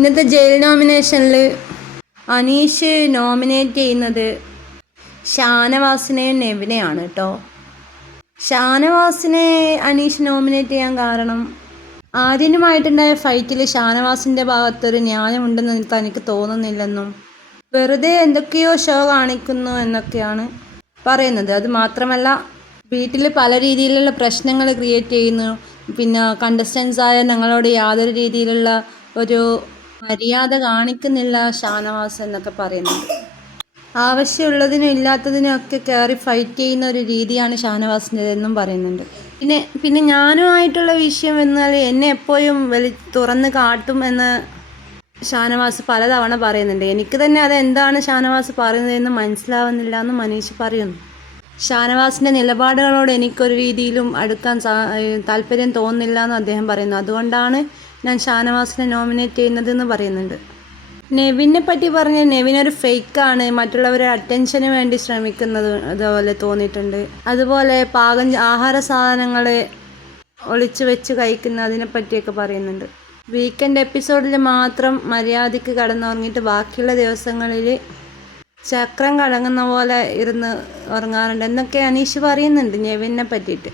ഇന്നത്തെ jail നോമിനേഷനിൽ Aneesh nominate ചെയ്യുന്നത് ഷാനവാസിനെയും നെവിനെയാണ് കേട്ടോ. ഷാനവാസിനെ അനീഷ് നോമിനേറ്റ് ചെയ്യാൻ കാരണം ആര്യനുമായിട്ടുണ്ടായ ഫൈറ്റിൽ ഷാനവാസിൻ്റെ ഭാഗത്തൊരു ന്യായമുണ്ടെന്ന് തനിക്ക് തോന്നുന്നില്ലെന്നും വെറുതെ എന്തൊക്കെയോ ഷോ കാണിക്കുന്നു എന്നൊക്കെയാണ് പറയുന്നത്. അത് മാത്രമല്ല, വീട്ടിൽ പല രീതിയിലുള്ള പ്രശ്നങ്ങൾ ക്രിയേറ്റ് ചെയ്യുന്നു. പിന്നെ കണ്ടസ്റ്റൻസായ ഞങ്ങളോട് യാതൊരു രീതിയിലുള്ള ഒരു മര്യാദ കാണിക്കുന്നില്ല ഷാനവാസ് എന്നൊക്കെ പറയുന്നുണ്ട്. ആവശ്യമുള്ളതിനും ഇല്ലാത്തതിനും ഒക്കെ കയറി ഫൈറ്റ് ചെയ്യുന്ന ഒരു രീതിയാണ് ഷാനവാസിൻ്റെതെന്നും പറയുന്നുണ്ട്. പിന്നെ ഞാനുമായിട്ടുള്ള വിഷയം എന്നാൽ എന്നെ എപ്പോഴും തുറന്ന് കാട്ടും എന്ന് ഷാനവാസ് പലതവണ പറയുന്നുണ്ട്. എനിക്ക് തന്നെ അതെന്താണ് ഷാനവാസ് പറയുന്നതെന്ന് മനസ്സിലാവുന്നില്ല എന്ന് മനീഷ് പറയുന്നു. ഷാനവാസിൻ്റെ നിലപാടുകളോട് എനിക്കൊരു രീതിയിലും അടുക്കാൻ താല്പര്യം തോന്നുന്നില്ല എന്ന് അദ്ദേഹം പറയുന്നു. അതുകൊണ്ടാണ് ഞാൻ ഷാനവാസിനെ നോമിനേറ്റ് ചെയ്യുന്നതെന്ന് പറയുന്നുണ്ട്. നെവിനെ പറ്റി പറഞ്ഞ നെവിനൊരു ഫേക്കാണ്, മറ്റുള്ളവരുടെ അറ്റൻഷന് വേണ്ടി ശ്രമിക്കുന്നത് അതുപോലെ തോന്നിയിട്ടുണ്ട്. അതുപോലെ ആഹാര സാധനങ്ങൾ ഒളിച്ചു വെച്ച് കഴിക്കുന്നതിനെ പറ്റിയൊക്കെ പറയുന്നുണ്ട്. വീക്കെൻഡ് എപ്പിസോഡിൽ മാത്രം മര്യാദയ്ക്ക് കിടന്നുറങ്ങിയിട്ട് ബാക്കിയുള്ള ദിവസങ്ങളിൽ ചക്രം കടങ്ങുന്ന പോലെ ഇരുന്ന് ഉറങ്ങാറുണ്ട് എന്നൊക്കെ അനീഷ് പറയുന്നുണ്ട് നെവിനെ പറ്റിയിട്ട്.